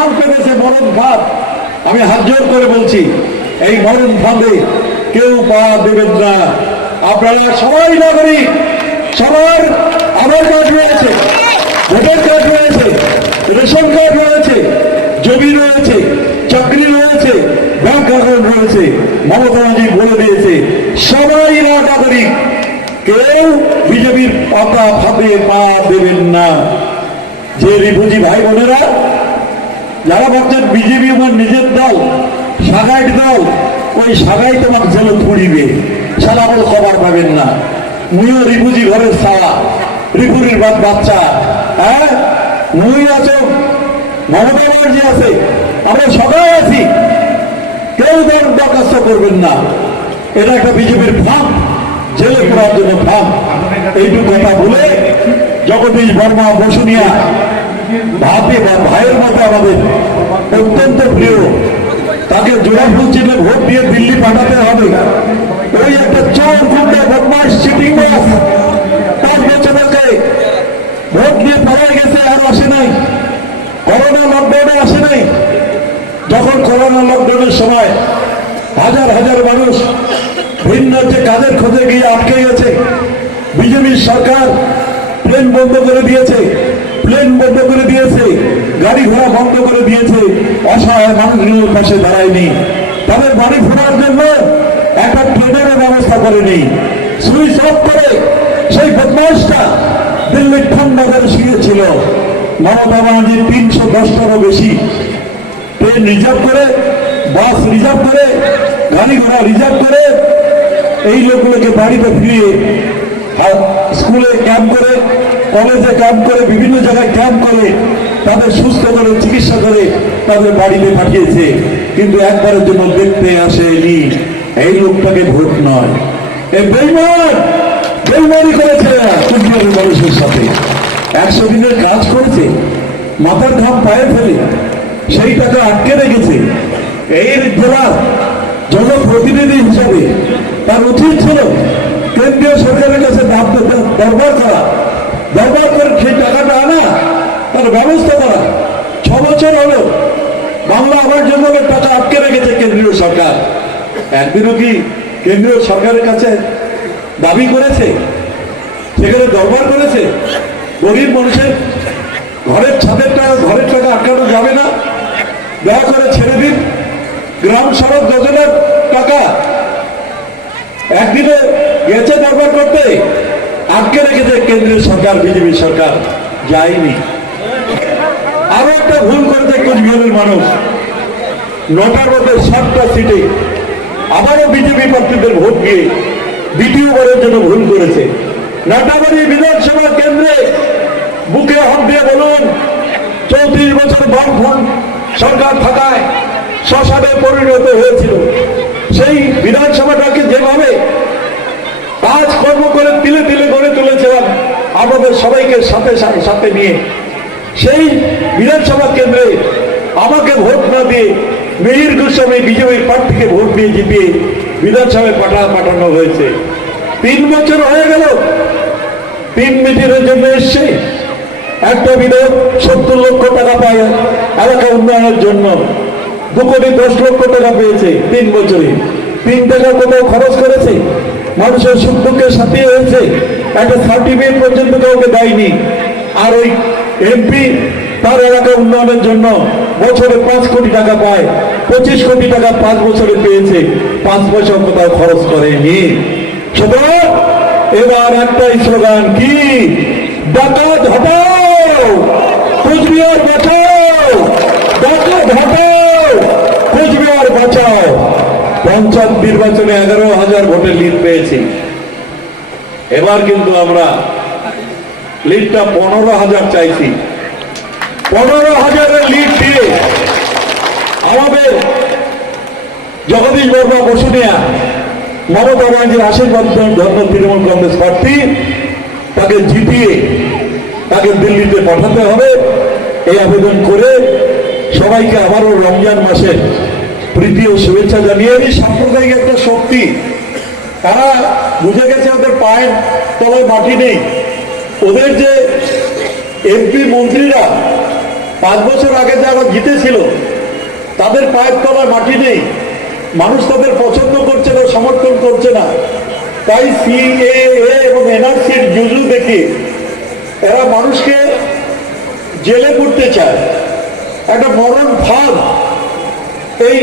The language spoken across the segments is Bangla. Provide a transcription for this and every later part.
ফাঁদ পেতেছে মরণ ফাঁদ আমি হাত জোর করে বলছি, এই মরণ ফাঁদে কেউ পা দেবেন না। আপনারা সবাই নাগরিক, সবার আধার কার্ড রয়েছে, ভোটার কার্ড রয়েছে, রেশন কার্ড রয়েছে, জমি রয়েছে, চাকরি রয়েছে, ব্যাংক অ্যাকাউন্ট রয়েছে, মমতা ব্যানার্জি বলে দিয়েছে, সবাই নাগরিক। কেউ বিজেপির পাতা ফাঁদে পা দেবেন না। যে রিফুজি ভাই বোনেরা যারা ভাবছেন বিজেপি আমার নিজের দল সাগাইট দল ওই সাগাই তোমার যেন ধরিবে। সারা বল খবর পাবেন না। মুইও রিফুজি ঘরের সারা রিফুরির বাদ বাচ্চা। হ্যাঁ? মুই আছো, মমতা ব্যানার্জি আছে, আমরা সবাই আছি। কেউ দর দরখাস্ত করবেন না। এটা একটা বিজেপির ফাঁক জেলে পড়ার জন্য ফাঁক এইটুকু কথা বলে জগদীশ বর্মা বসুনিয়া ভাবি বা ভাইয়ের মতো আমাদের অত্যন্ত প্রিয়, তাকে জোড়া ফুল চিহ্নে ভোট দিয়ে দিল্লি পাঠাতে হবে। ওই একটা চোর গুন্ডা বদমাস চিটিং বাস তার বেচনাকে ভোট দিয়ে পাওয়া গেছে আর আসে নাই। করোনা লকডাউনে আসে নাই। যখন করোনা লকডাউনের সময় হাজার হাজার মানুষ ভিন্ন যে কাজের খোঁজে গিয়ে আটকে গেছে বিজেপি সরকার প্লেন বন্ধ করে দিয়েছে। প্লেন বন্ধ করে দিয়েছে, গাড়ি ঘোড়া বন্ধ করে দিয়েছে, অসহায় মানুষগুলোর পাশে দাঁড়ায়নি। তাদের বাড়ি ফেরার জন্য একটা ট্রেনের ব্যবস্থা করেনি। সুইচ অফ করে সেই বদমাসটা দিল্লির বাজারে শুয়েছিল। মমতা ব্যানার্জি তিনশো দশটারও বেশি। ট্রেন রিজার্ভ করে, বাস রিজার্ভ করে, গাড়ি ঘোড়া রিজার্ভ করে এই লোকগুলোকে বাড়িতে ফিরিয়ে স্কুলে ক্যাম্প করে কলেজে ক্যাম্প করে, বিভিন্ন জায়গায় ক্যাম্প করে, তাদের সুস্থ করে চিকিৎসা করে তাদের বাড়িতে পাঠিয়েছে। কিন্তু একবারের জন্য দেখতে আসে আসেনি। এই লোকটাকে ভোট নয়। বেইমান! বেইমানি করেছে মানুষের সাথে। একশো দিনের কাজ করেছে, মাথার ঘাম পায়ে ফেলে, সেই টাকা আটকে রেখেছে। এই জেলার জনপ্রতিনিধি হিসাবে তার উচিত ছিল কেন্দ্রীয় সরকারের কাছে দরবার করা। দরবার করে সেই টাকাটা আনা, তার ব্যবস্থা করা। ছ বছর হলো বাংলা আবার জন্য টাকা আটকে রেখেছে কেন্দ্রীয় সরকার। একদিনও কি কেন্দ্রীয় সরকারের কাছে দাবি করেছে, সেখানে দরবার করেছে, গরিব মানুষের ঘরের ছাদের টাকা, ঘরের টাকা আটকানো যাবে না। দয়া করে ছেড়ে দিন। গ্রাম সড়ক যোজনার টাকা একদিনে গেছে দরবার করতে। আটকে রেখেছে কেন্দ্রীয় সরকার, বিজেপি সরকার যায়নি। আরও একটা ভুল করেছে কোচবিহারের মানুষ। নটার মধ্যে সাতটা সিটে আবারও বিজেপি প্রার্থীদের ভোট দিয়ে দ্বিতীয়বারের জন্য ভুল করেছে। নাটাবাড়ি বিধানসভা কেন্দ্রে বুকে হাত দিয়ে বলুন, চৌত্রিশ বছর বামফ্রন্ট সরকার থাকায় শ্মশানে পরিণত হয়েছিল। সেই বিধানসভাটাকে যেভাবে কাজ কর্ম করে তিলে তিলে আমাদের সবাইকে সাথে সাথে নিয়ে সেই বিধানসভা কেন্দ্রে আমাকে ভোট না দিয়ে মেহির গোস্বামী বিজেপির প্রার্থীকে ভোট দিয়ে জিতিয়ে বিধানসভায় পাঠা পাঠানো হয়েছে। তিন বছর হয়ে গেল। তিন মিটিংয়ের জন্য এসছে। একটা বিধায়ক সত্তর লক্ষ টাকা পায় এলাকা উন্নয়নের জন্য। দু কোটি দশ লক্ষ টাকা পেয়েছে তিন বছরে। তিন টাকা কোথাও খরচ করেছে। মানুষের সুখ দুঃখের সাথে হয়েছে। একটা সার্টিফিকেট পর্যন্ত কাউকে দেয়নি। আর ওই এমপি তার এলাকা উন্নয়নের জন্য বছরে পাঁচ কোটি টাকা পায়, পঁচিশ কোটি টাকা পাঁচ বছরে পেয়েছে, পাঁচ পয়সা কোথাও খরচ করেনি। এবার একটাই স্লোগান কি? ডাকাত হটাও, কুচবিহার বাঁচাও, ডাকাত হটাও, কুচবিহার বাঁচাও। পঞ্চায়েত নির্বাচনে এগারো হাজার ভোটে লিড পেয়েছি। এবার কিন্তু আমরা লিডটা পনেরো হাজার চাইছি। পনেরো হাজারের লিড দিয়ে আমাদের জগদীশ বর্মা বসুনিয়া মমতা ব্যানার্জির আশীর্বাদ ধর্ম তৃণমূল কংগ্রেস প্রার্থী। তাকে জিতিয়ে তাকে দিল্লিতে পাঠাতে হবে। এই আবেদন করে সবাইকে আবারও রমজান মাসের প্রীতি ও শুভেচ্ছা জানিয়ে সাম্প্রদায়িক একটা শক্তি তারা বুঝে গেছে ওদের পায়ের তলায় মাটি নেই। ওদের যে এমপি মন্ত্রীরা পাঁচ বছর আগে যারা জিতেছিল, তাদের পায়ের তলায় মাটি নেই। মানুষ তাদের পছন্দ করছে না, সমর্থন করছে না। তাই সিএ এবং এনআরসির জুজু দেখে এরা মানুষকে জেলে করতে চায়। একটা মরণ ফাঁদ এই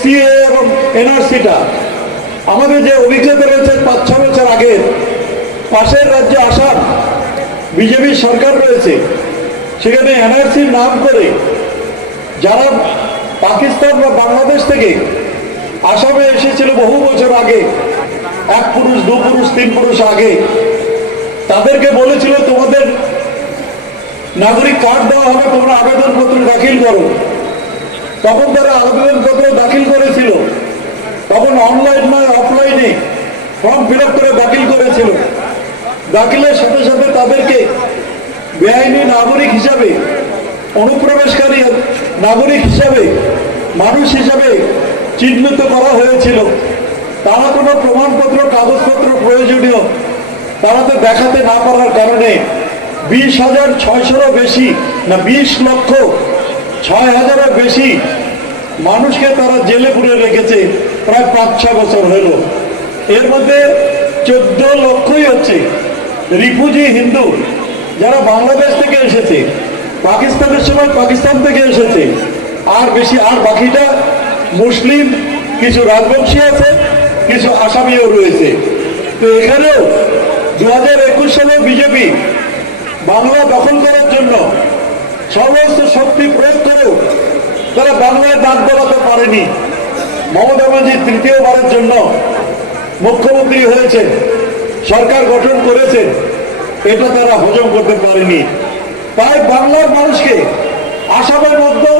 সিএ এবং এনআরসিটা আমাদের যে অভিজ্ঞতা রয়েছে পাঁচ, ছ বছর আগে, পাশের রাজ্যে আসাম, বিজেপি সরকার রয়েছে, সেখানে এনআরসির নাম করে যারা পাকিস্তান বা বাংলাদেশ থেকে আসামে এসেছিল বহু বছর আগে, এক পুরুষ, দু পুরুষ, তিন পুরুষ আগে, তাদেরকে বলেছিল, তোমাদের নাগরিক কার্ড দেওয়া হবে, তোমরা আবেদনপত্র দাখিল করো। তখন তারা আবেদনপত্র দাখিল করেছিল। তখন অনলাইন নয় অফলাইনে ফর্ম ফিল করে দাখিল করেছিল। দাখিলের সাথে সাথে তাদেরকে বেআইনি নাগরিক হিসাবে, অনুপ্রবেশকারী নাগরিক হিসাবে, মানুষ হিসাবে চিহ্নিত করা হয়েছিল। তারা কোনো প্রমাণপত্র, কাগজপত্র প্রয়োজনীয় তারা তো দেখাতে না পারার কারণে বিশ হাজার ছয়শোরও বেশি না, বিশ লক্ষ ছয় হাজারের বেশি মানুষকে তারা জেলে পুরে রেখেছে, প্রায় পাঁচ ছ বছর হল। এর মধ্যে চোদ্দ লক্ষই হচ্ছে রিফুজি হিন্দু, যারা বাংলাদেশ থেকে এসেছে, পাকিস্তানের সময় পাকিস্তান থেকে এসেছে। আর বেশি, আর বাকিটা মুসলিম, কিছু রাজবংশী আছে, কিছু আসামিও রয়েছে। তো এখানেও দু হাজার একুশ সালে বিজেপি বাংলা দখল করার জন্য সমস্ত শক্তি প্রয়োগ করেও তারা বাংলায় দাঁত বলাতে পারেনি, মমতা ব্যানার্জি তৃতীয়বারের জন্য মুখ্যমন্ত্রী হয়েছেন, সরকার গঠন করেছেন, এটা তারা হজম করতে পারেনি। তাই বাংলার মানুষকে আসামের মধ্যে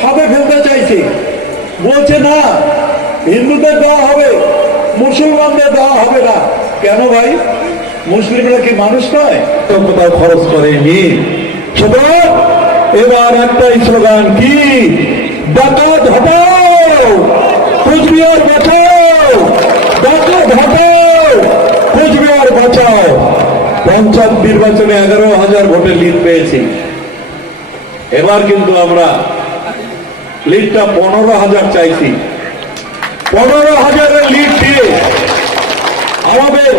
ফাঁদে ফেলতে চাইছে। বলছে, না, হিন্দুদের দেওয়া হবে, মুসলমানদের দেওয়া হবে না। কেন ভাই? মুসলিমরা কি মানুষ নয়? কোথাও খরচ করেনি। সুতরাং এবার একটাই স্লোগান কি? ডাকাত হটাও! কুচবিহার বাঁচাও! ডাকাত হটাও! কুচবিহার বাঁচাও! পঞ্চায়েত নির্বাচনে এগারো হাজার ভোটে লিড পেয়েছি। এবার কিন্তু আমরা লিডটা পনেরো হাজার চাইছি। পনেরো হাজারের লিড দিয়ে আমাদের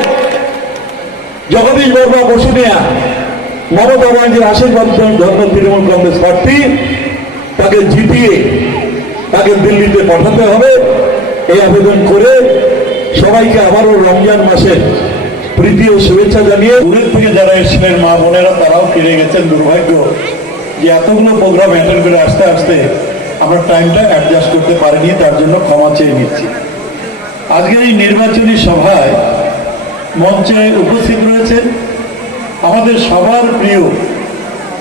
জগদীশ বর্মা বসুনিয়া মমতা ব্যানার্জির আশীর্বাদ ধর্ম তৃণমূল কংগ্রেস প্রার্থী, তাকে জিতিয়ে তাকে দিল্লিতে পাঠাতে হবে। এই আবেদন করে সবাইকে আবারও রমজান মাসের প্রীতি ও শুভেচ্ছা জানিয়ে দূরের থেকে যারা এসেছিলেন, মা বোনেরা, তারাও ফিরে গেছেন। দুর্ভাগ্য যে এতগুলো প্রোগ্রাম অ্যাটেন্ড করে আসতে আসতে আমরা টাইমটা অ্যাডজাস্ট করতে পারিনি, তার জন্য ক্ষমা চেয়ে নিচ্ছি। আজকে এই নির্বাচনী সভায় মঞ্চে উপস্থিত রয়েছেন আমাদের সবার প্রিয়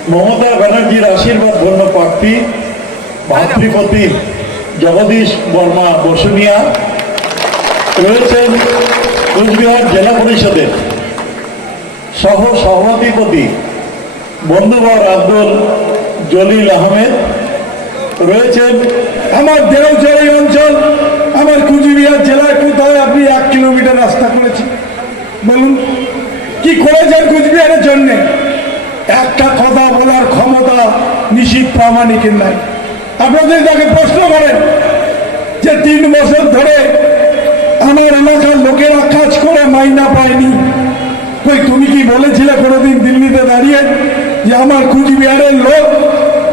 মমতা ব্যানার্জির আশীর্বাদ ধন্য প্রার্থী, ভাতৃপতি জগদীশ বর্মা বসুনিয়া। রয়েছেন কোচবিহার জেলা পরিষদের সহ সভাধিপতি বন্ধুবর আব্দুল জলিল আহমেদ। রয়েছেন আমার দেওচড়ি অঞ্চল, আমার কুচবিহার জেলায় কোথায় আপনি এক কিলোমিটার রাস্তা করেছেন? বলুন। কি করেছেন কুচবিহারের জন্য? একটা কথা বলার ক্ষমতা নিশীত প্রামাণিকের নাই। আপনাদের তাকে প্রশ্ন করেন যে তিন বছর ধরে আমার এলাকার লোকেরা কাজ করে মাইনা পায়নি, কই তুমি কি বলেছিলে কোনোদিন দিল্লিতে দাঁড়িয়ে যে আমার কুচবিহারের লোক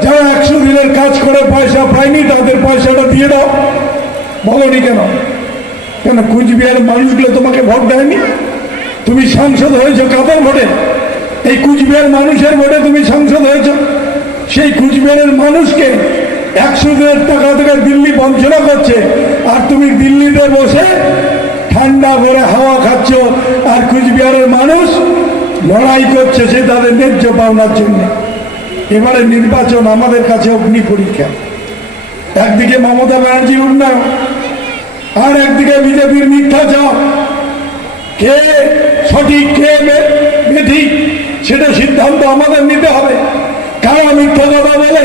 যারা একশো দিনের কাজ করে পয়সা পায়নি, তাদের পয়সাটা দিয়ে দাও? বলনি কেন? কেন কুচবিহারের মানুষগুলো তোমাকে ভোট দেয়নি? তুমি সাংসদ হয়েছো কাদের ভোটে? এই কুচবিহার মানুষের ভোটে তুমি সাংসদ হয়েছো। সেই কুচবিহারের মানুষকে একশো দেড় টাকা থেকে দিল্লি বঞ্চনা করছে। আর তুমি দিল্লিতে বসে ঠান্ডা করে হাওয়া খাচ্ছ। আর কুচবিহারের মানুষ লড়াই করছে সে তাদের ন্যায্য পাওনার জন্য। এবারে নির্বাচন আমাদের কাছে অগ্নি পরীক্ষা। একদিকে মমতা ব্যানার্জির উন্নয়ন, আর একদিকে বিজেপির মিথ্যাচার। কে সঠিক কে বেঠিক সেটা সিদ্ধান্ত আমাদের নিতে হবে। কারা মিথ্যা কথা বলে,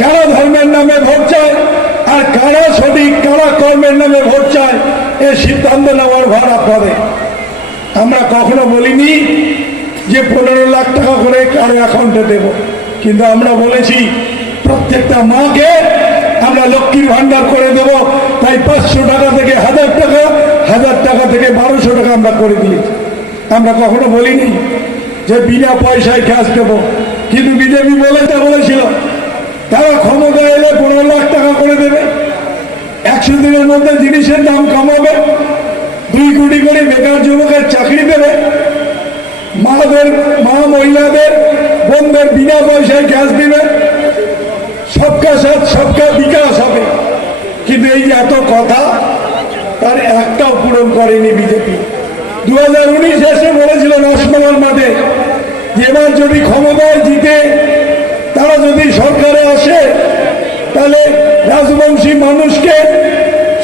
কারা ধর্মের নামে ভোট চায়, আর কারা সঠিক, কারা কর্মের নামে ভোট চায়, এ সিদ্ধান্ত নেওয়ার ভার আপনাদের। আমরা কখনো বলিনি যে পনেরো লাখ টাকা করে কারও অ্যাকাউন্টে দেব, কিন্তু আমরা বলেছি প্রত্যেকটা মাকে আমরা লক্ষ্মীর ভান্ডার করে দেব। তাই পাঁচশো টাকা থেকে হাজার টাকা হাজার টাকা থেকে বারোশো টাকা আমরা করে দিয়েছি। আমরা কখনো বলিনি যে বিনা পয়সায় গ্যাস দেবো। কিন্তু বিজেপি বলেছে বলেছিল। তারা ক্ষমতা এলে পনেরো লাখ টাকা করে দেবে। একশো দিনের মধ্যে জিনিসের দাম কমাবে। দুই কোটি করে বেকার যুবকের চাকরি দেবে। মাদের, মা মহিলাদের বোনদের বিনা পয়সায় গ্যাস দিবে। সবকা সাথ, সবকা বিকাশ হবে। কিন্তু এই এত কথা, তার একটাও পূরণ করেনি বিজেপি। দু হাজার উনিশ এসে বলেছিল রসমলার মাঠে এবার যদি ক্ষমতায় জিতে, তারা যদি সরকারে আসে, তাহলে রাজবংশী মানুষকে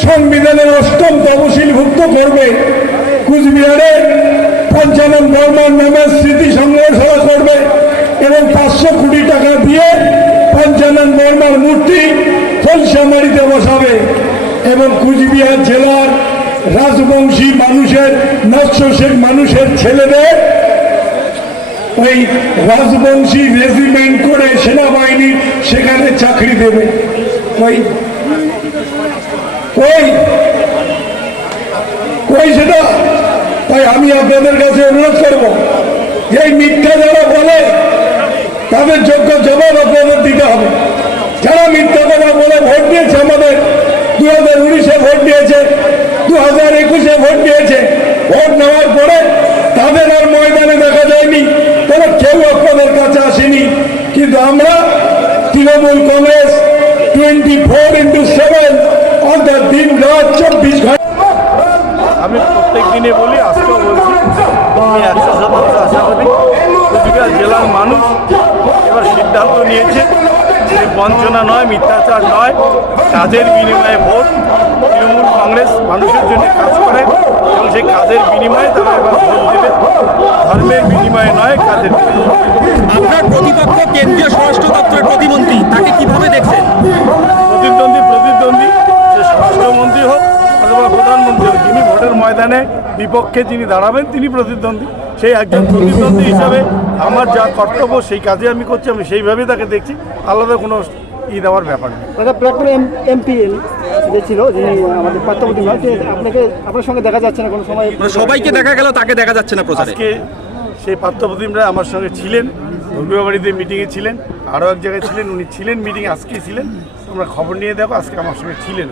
সংবিধানের অষ্টম তহসিলভুক্ত করবে। কুচবিহারে পঞ্চানন বর্মার নামে স্মৃতি সংগ্রহশালা করবে এবং পাঁচশো কোটি টাকা মূর্তি ফলসামারিতে বসাবে এবং কুচবিহার জেলার রাজবংশী মানুষের নৎস্য মানুষের ছেলেদের ওই রাজবংশী রেজিমেন্ট করে সেনাবাহিনী সেখানে চাকরি দেবে। ওই কই? কই সেটা? তাই আমি আপনাদের কাছে অনুরোধ করব, এই মিথ্যা যারা বলে, তাদের যোগ্য জবাব আপনাদের দিতে হবে। যারা মিথ্যা কথা বলে ভোট দিয়েছে আমাদের দু হাজার উনিশে ভোট দিয়েছে দু হাজার একুশে ভোট দিয়েছে, ভোট নেওয়ার পরে তাদের আর ময়দানে দেখা যায়নি তারা কেউ আপনাদের কাছে আসেনি। কিন্তু আমরা Trinamool Congress twenty four into seven, অর্থাৎ দিন রাত চব্বিশ ঘণ্টা আমি প্রত্যেক দিনে বলি, আজকেও বলছি আমি একশো শতাংশ আশাবাদী। কুচবিহার জেলার মানুষ এবার সিদ্ধান্ত নিয়েছে যে বঞ্চনা নয় মিথ্যাচার নয় কাজের বিনিময়ে ভোট। তৃণমূল কংগ্রেস মানুষের জন্য কাজ করে এবং সেই কাজের বিনিময়ে তারা এবার ভোট দেবে ধর্মের বিনিময়ে নয় কাজের আপনার প্রতিপক্ষ কেন্দ্রীয় স্বরাষ্ট্র দপ্তরের প্রতিমন্ত্রী তাকে কীভাবে দেখছেন? প্রতিদ্বন্দ্বী প্রতিদ্বন্দ্বী যে স্বরাষ্ট্রমন্ত্রী হোক অথবা প্রধানমন্ত্রী হোক যিনি ভোটের ময়দানে বিপক্ষে যিনি দাঁড়াবেন তিনি প্রতিদ্বন্দ্বী। সেই একজন প্রতিদ্বন্দ্বী হিসাবে আমার যা কর্তব্য সেই কাজে আমি করছি আমি সেইভাবেই তাকে দেখছি। আলাদা কোনো ই দেওয়ার ব্যাপার নেই। দাদা প্রাক্তন এমপি যে ছিল যিনি আমাদের আপনাকে আপনার সঙ্গে দেখা যাচ্ছে না কোনো সময়? মানে সবাইকে দেখা গেল তাকে দেখা যাচ্ছে না প্রচারে। আজকে সেই পার্থপ্রতিমরা আমার সঙ্গে ছিলেন ধর্মীয় বাড়িতে মিটিংয়ে ছিলেন আরও এক জায়গায় ছিলেন উনি ছিলেন মিটিংয়ে আজকেই ছিলেন। আমরা খবর নিয়ে দেখো আজকে আমার সঙ্গে ছিলেন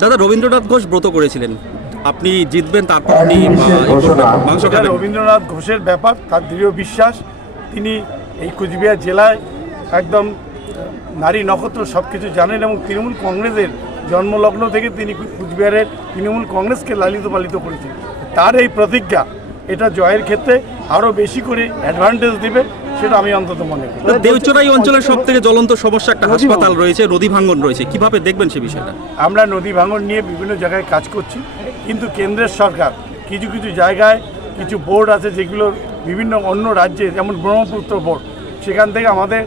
দাদা রবীন্দ্রনাথ ঘোষ ব্রত করেছিলেন। আপনি জিতবেন তারপর আপনি মাংস খাবেন। রবীন্দ্রনাথ ঘোষের ব্যাপার তার দৃঢ় বিশ্বাস। তিনি এই কুচবিহার জেলায় একদম নারী নক্ষত্র সব কিছু জানেন এবং তৃণমূল কংগ্রেসের জন্মলগ্ন থেকে তিনি কুচবিহারের তৃণমূল কংগ্রেসকে লালিত পালিত করেছেন। তার এই প্রতিজ্ঞা এটা জয়ের ক্ষেত্রে আরও বেশি করে অ্যাডভান্টেজ দিবে সেটা আমি অন্তত মনে করি। দেউচড়াই অঞ্চলের সব থেকে জ্বলন্ত সমস্যা একটা হাসপাতাল রয়েছে নদী ভাঙ্গন রয়েছে। কীভাবে দেখবেন সে বিষয়টা? আমরা নদী ভাঙন নিয়ে বিভিন্ন জায়গায় কাজ করছি। কিন্তু কেন্দ্রের সরকার কিছু কিছু জায়গায় কিছু বোর্ড আছে যেগুলো বিভিন্ন অন্য রাজ্যে যেমন ব্রহ্মপুত্র বোর্ড সেখান থেকে আমাদের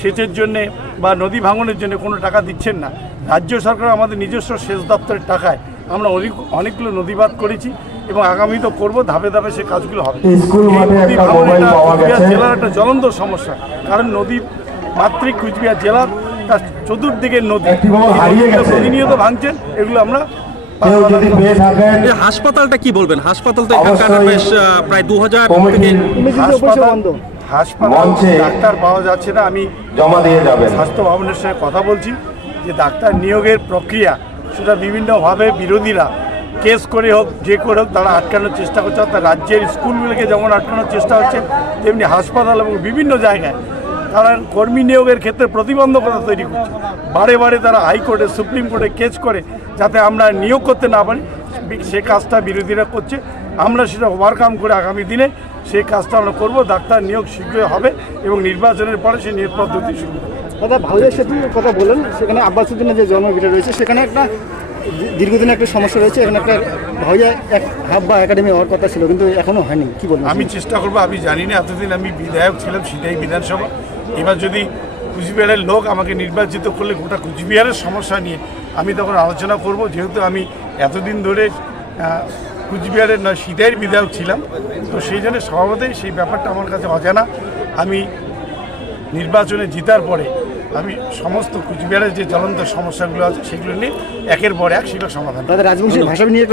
সেচের জন্যে বা নদী ভাঙনের জন্য কোনো টাকা দিচ্ছেন না। রাজ্য সরকার আমাদের নিজস্ব সেচ দপ্তরের টাকায় আমরা অনেক অনেকগুলো নদীবাদ করেছি এবং আগামী তো করব ধাপে ধাপে সে কাজগুলো হবে। জেলার একটা জ্বলন্ত সমস্যা কারণ নদী মাতৃক কুচবিহার জেলার তার চতুর্দিকে নদী। প্রতিনিয়ত ভাঙছেন এগুলো আমরা কেউ যদি পেয়ে থাকেন হাসপাতালটা কি বলবেন? হাসপাতাল তো এখানকার বেশ প্রায় দু হাজার হাসপাতাল বন্ধ। হাসপাতাল মঞ্চে ডাক্তার পাওয়া যাচ্ছে না আমি জমা দিয়ে যাবেন। স্বাস্থ্য ভবনের সঙ্গে কথা বলছি যে ডাক্তার নিয়োগের প্রক্রিয়া সেটা বিভিন্নভাবে বিরোধীরা কেস করে হোক যে করে হোক তারা আটকানোর চেষ্টা করছে। অর্থাৎ রাজ্যের স্কুলগুলোকে যেমন আটকানোর চেষ্টা হচ্ছে তেমনি হাসপাতাল এবং বিভিন্ন জায়গায় তারা কর্মী নিয়োগের ক্ষেত্রে প্রতিবন্ধকতা তৈরি করছে। বারে বারে তারা হাইকোর্টে সুপ্রিম কোর্টে কেস করে যাতে আমরা নিয়োগ করতে না পারি। সে কাজটা বিরোধীরা করছে। আমরা সেটা ওভারকাম করে আগামী দিনে সেই কাজটা আমরা করব। ডাক্তার নিয়োগ শীঘ্রই হবে এবং নির্বাচনের পরে সেই নিয়োগ পদ্ধতি শুরু হবে। দাদা ভাউজা সেতুর কথা বলেন সেখানে আব্বাসুদ্দিনের যে জন্মভিটা রয়েছে সেখানে একটা দী- দীর্ঘদিনের একটা সমস্যা রয়েছে। এখানে একটা ভাউজা এক হাব বা একাডেমি হওয়ার কথা ছিল কিন্তু এখনও হয়নি। কি বলব আমি চেষ্টা করব আমি জানি না এতদিন আমি বিধায়ক ছিলাম সিটাই বিধানসভা। এবার যদি কুচবিহারের লোক আমাকে নির্বাচিত করলে গোটা কুচবিহারের সমস্যা নিয়ে আমি তখন আলোচনা করব। যেহেতু আমি এতদিন ধরে কুচবিহারের নয় সিধাইয়ের বিধায়ক ছিলাম। তো সেই জন্য স্বভাবতই সেই ব্যাপারটা আমার কাছে অজানা। আমি নির্বাচনে জিতার পরে আমি সমস্ত কুচবিহারের যে জ্বলন্ত সমস্যাগুলো আছে সেগুলো নিয়ে একের পর এক সেগুলো সমাধান রাজবংশী ভাষা নিয়ে